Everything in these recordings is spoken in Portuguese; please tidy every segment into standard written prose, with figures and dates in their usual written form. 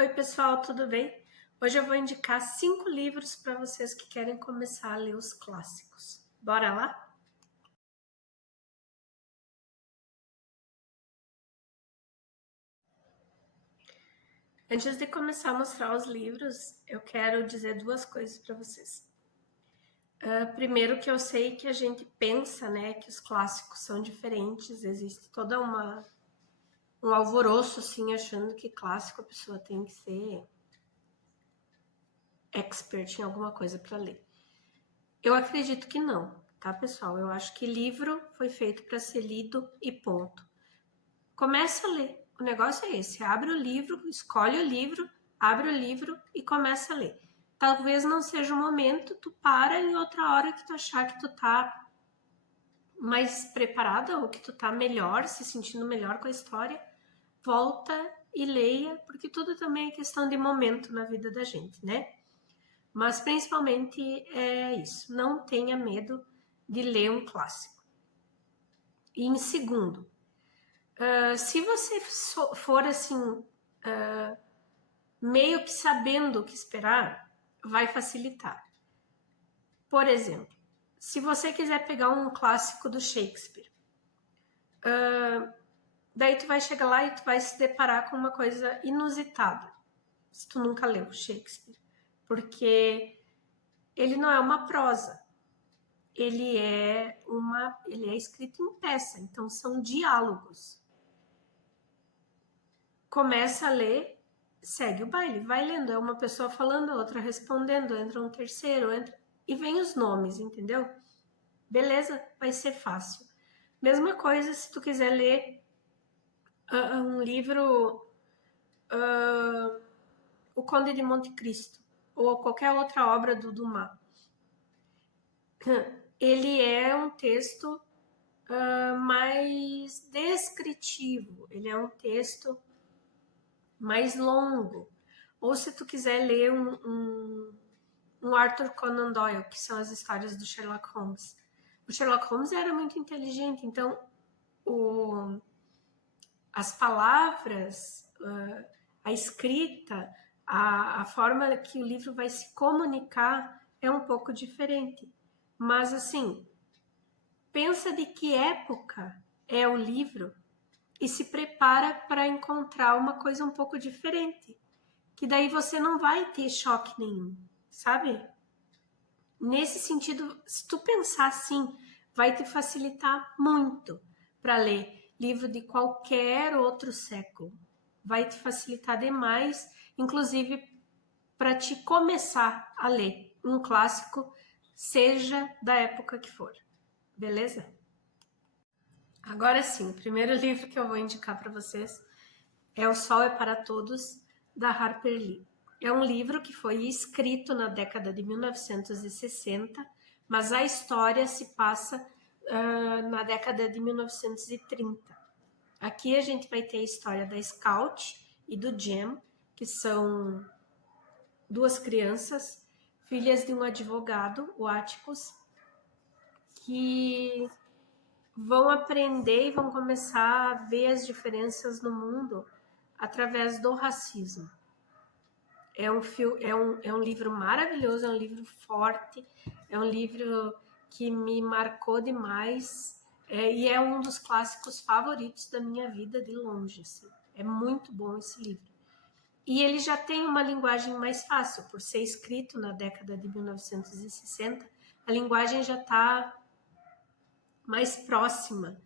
Oi, pessoal, tudo bem? Hoje eu vou indicar 5 livros para vocês que querem começar a ler os clássicos. Bora lá? Antes de começar a mostrar os livros, eu quero dizer 2 coisas para vocês. Primeiro, que eu sei que a gente pensa, né, que os clássicos são diferentes, existe toda um alvoroço, assim, achando que clássico a pessoa tem que ser expert em alguma coisa para ler. Eu acredito que não, tá, pessoal? Eu acho que livro foi feito para ser lido e ponto. Começa a ler. O negócio é esse. Abre o livro, escolhe o livro, abre o livro e começa a ler. Talvez não seja o momento, tu para em outra hora que tu achar que tu tá mais preparada ou que tu tá melhor, se sentindo melhor com a história, volta e leia, porque tudo também é questão de momento na vida da gente, né? Mas principalmente é isso, não tenha medo de ler um clássico. E em segundo, se você for assim, meio que sabendo o que esperar, vai facilitar. Por exemplo, se você quiser pegar um clássico do Shakespeare, daí tu vai chegar lá e tu vai se deparar com uma coisa inusitada, se tu nunca leu Shakespeare, porque ele não é uma prosa, ele é escrito em peça, então são diálogos. Começa a ler, segue o baile, vai lendo, é uma pessoa falando, outra respondendo, entra um terceiro, e vem os nomes, entendeu? Beleza, vai ser fácil. Mesma coisa se tu quiser ler um livro, O Conde de Monte Cristo, ou qualquer outra obra do Dumas. Ele é um texto mais descritivo, ele é um texto mais longo. Ou se tu quiser ler um Arthur Conan Doyle, que são as histórias do Sherlock Holmes. O Sherlock Holmes era muito inteligente, então as palavras, a escrita, a forma que o livro vai se comunicar é um pouco diferente. Mas assim, pensa de que época é o livro e se prepara para encontrar uma coisa um pouco diferente, que daí você não vai ter choque nenhum, sabe? Nesse sentido, se tu pensar assim, vai te facilitar muito para ler livro de qualquer outro século. Vai te facilitar demais, inclusive para te começar a ler um clássico, seja da época que for. Beleza? Agora sim, o primeiro livro que eu vou indicar para vocês é O Sol é para Todos, da Harper Lee. É um livro que foi escrito na década de 1960, mas a história se passa na década de 1930. Aqui a gente vai ter a história da Scout e do Jem, que são 2 crianças, filhas de um advogado, o Atticus, que vão aprender e vão começar a ver as diferenças no mundo através do racismo. É um livro maravilhoso, é um livro forte, é um livro que me marcou demais, e é um dos clássicos favoritos da minha vida de longe. Assim. É muito bom esse livro. E ele já tem uma linguagem mais fácil, por ser escrito na década de 1960, a linguagem já está mais próxima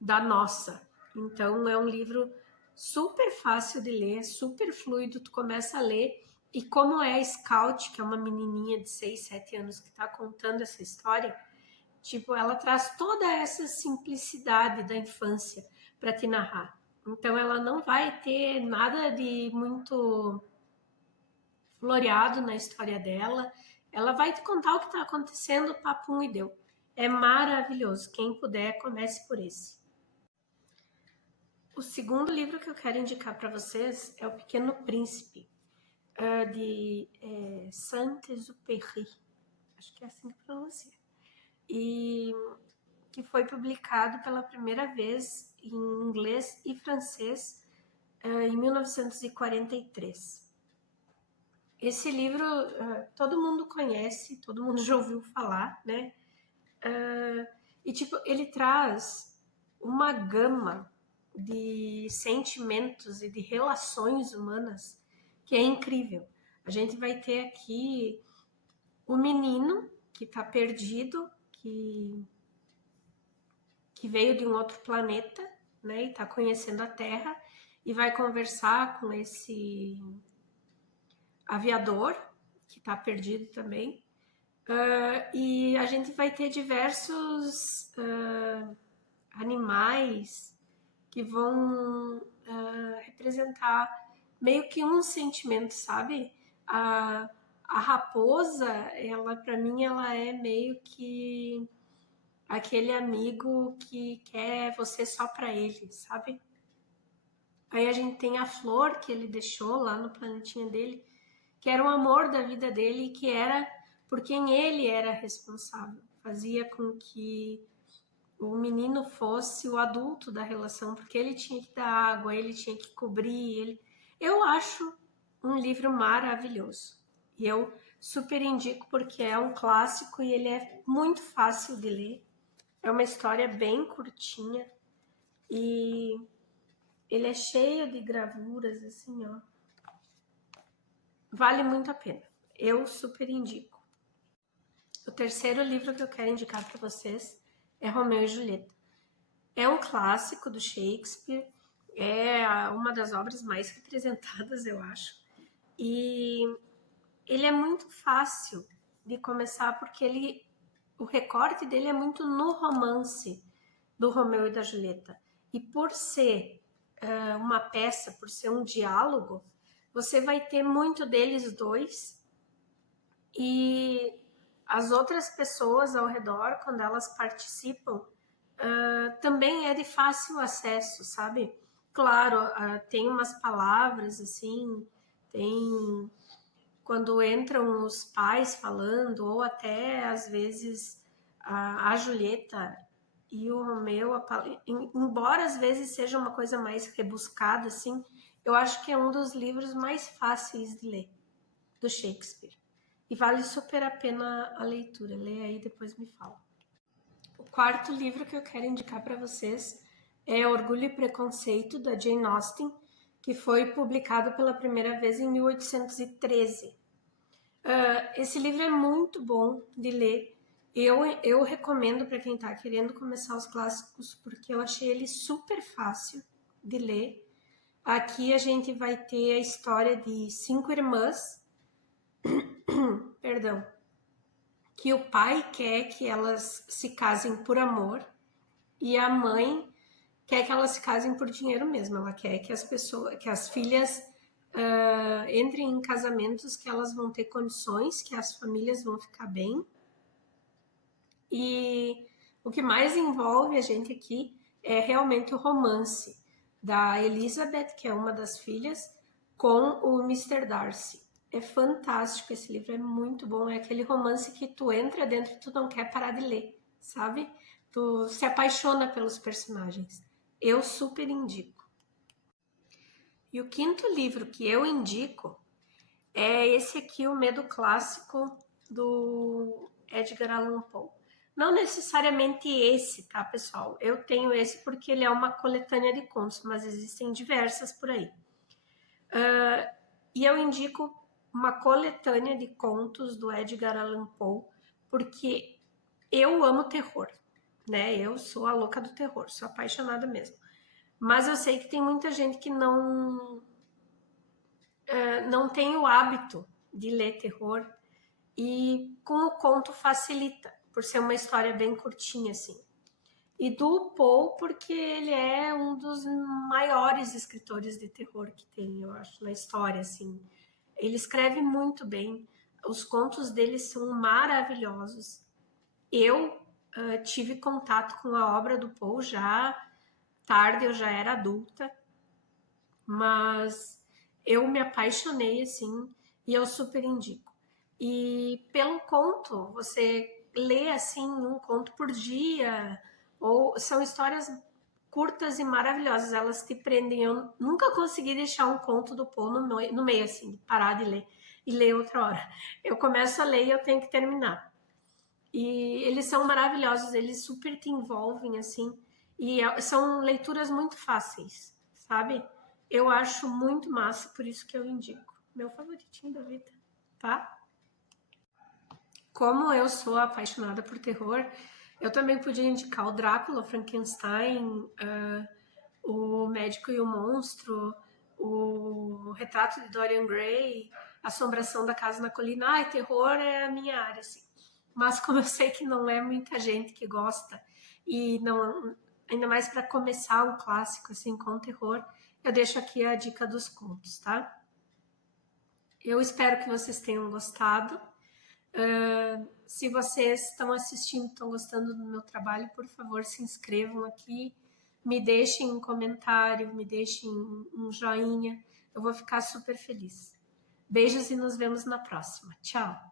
da nossa. Então é um livro super fácil de ler, super fluido, tu começa a ler, e como é a Scout, que é uma menininha de 6, 7 anos que está contando essa história, tipo, ela traz toda essa simplicidade da infância para te narrar. Então ela não vai ter nada de muito floreado na história dela, ela vai te contar o que está acontecendo, papum e deu. É maravilhoso, quem puder, comece por esse. O segundo livro que eu quero indicar para vocês é O Pequeno Príncipe, de Saint-Exupéry, acho que é assim que pronuncia, e que foi publicado pela primeira vez em inglês e francês em 1943. Esse livro todo mundo conhece, todo mundo já ouviu falar, né? E tipo, ele traz uma gama de sentimentos e de relações humanas que é incrível. A gente vai ter aqui o menino que está perdido, que veio de um outro planeta, né? E está conhecendo a Terra e vai conversar com esse aviador que está perdido também. E a gente vai ter diversos animais que vão representar meio que um sentimento, sabe? A raposa, ela para mim, ela é meio que aquele amigo que quer você só para ele, sabe? Aí a gente tem a flor que ele deixou lá no planetinha dele, que era o amor da vida dele e que era por quem ele era responsável. Fazia com que o menino fosse o adulto da relação, porque ele tinha que dar água, ele tinha que cobrir. Eu acho um livro maravilhoso. E eu super indico porque é um clássico e ele é muito fácil de ler. É uma história bem curtinha e ele é cheio de gravuras, assim, ó. Vale muito a pena. Eu super indico. O terceiro livro que eu quero indicar para vocês é Romeu e Julieta. É um clássico do Shakespeare, é uma das obras mais representadas, eu acho. E ele é muito fácil de começar porque o recorte dele é muito no romance do Romeu e da Julieta. E por ser uma peça, por ser um diálogo, você vai ter muito deles dois e as outras pessoas ao redor, quando elas participam, também é de fácil acesso, sabe? Claro, tem umas palavras assim, tem quando entram os pais falando, ou até às vezes a Julieta e o Romeu, embora às vezes seja uma coisa mais rebuscada, assim, eu acho que é um dos livros mais fáceis de ler, do Shakespeare. E vale super a pena a leitura. Lê aí, depois me fala. O quarto livro que eu quero indicar para vocês é Orgulho e Preconceito, da Jane Austen, que foi publicado pela primeira vez em 1813. Esse livro é muito bom de ler. Eu recomendo para quem está querendo começar os clássicos, porque eu achei ele super fácil de ler. Aqui a gente vai ter a história de 5 irmãs, perdão, que o pai quer que elas se casem por amor e a mãe quer que elas se casem por dinheiro mesmo. Ela quer que as filhas entrem em casamentos que elas vão ter condições, que as famílias vão ficar bem. E o que mais envolve a gente aqui é realmente o romance da Elizabeth, que é uma das filhas, com o Mr. Darcy. É fantástico, esse livro é muito bom, é aquele romance que tu entra dentro e tu não quer parar de ler, sabe? Tu se apaixona pelos personagens. Eu super indico. E o quinto livro que eu indico é esse aqui, O Medo Clássico, do Edgar Allan Poe. Não necessariamente esse, tá, pessoal? Eu tenho esse porque ele é uma coletânea de contos, mas existem diversas por aí. E eu indico uma coletânea de contos do Edgar Allan Poe, porque eu amo terror, né? Eu sou a louca do terror, sou apaixonada mesmo. Mas eu sei que tem muita gente que não tem o hábito de ler terror e com o conto facilita, por ser uma história bem curtinha, assim. E do Poe, porque ele é um dos maiores escritores de terror que tem, eu acho, na história, assim. Ele escreve muito bem, os contos dele são maravilhosos. Eu tive contato com a obra do Poe já tarde, eu já era adulta, mas eu me apaixonei, assim, e eu super indico. E pelo conto, você lê, assim, um conto por dia, ou são histórias curtas e maravilhosas, elas te prendem. Eu nunca consegui deixar um conto do Poe no meio, assim, parar de ler e ler outra hora. Eu começo a ler e eu tenho que terminar. E eles são maravilhosos, eles super te envolvem, assim, e são leituras muito fáceis, sabe? Eu acho muito massa, por isso que eu indico. Meu favoritinho da vida, tá? Como eu sou apaixonada por terror, eu também podia indicar o Drácula, o Frankenstein, o Médico e o Monstro, o Retrato de Dorian Gray, Assombração da Casa na Colina. Ai, terror é a minha área, assim. Mas como eu sei que não é muita gente que gosta, e não, ainda mais para começar um clássico assim com terror, eu deixo aqui a dica dos contos, tá? Eu espero que vocês tenham gostado. Se vocês estão assistindo, estão gostando do meu trabalho, por favor, se inscrevam aqui, me deixem um comentário, me deixem um joinha. Eu vou ficar super feliz. Beijos e nos vemos na próxima. Tchau!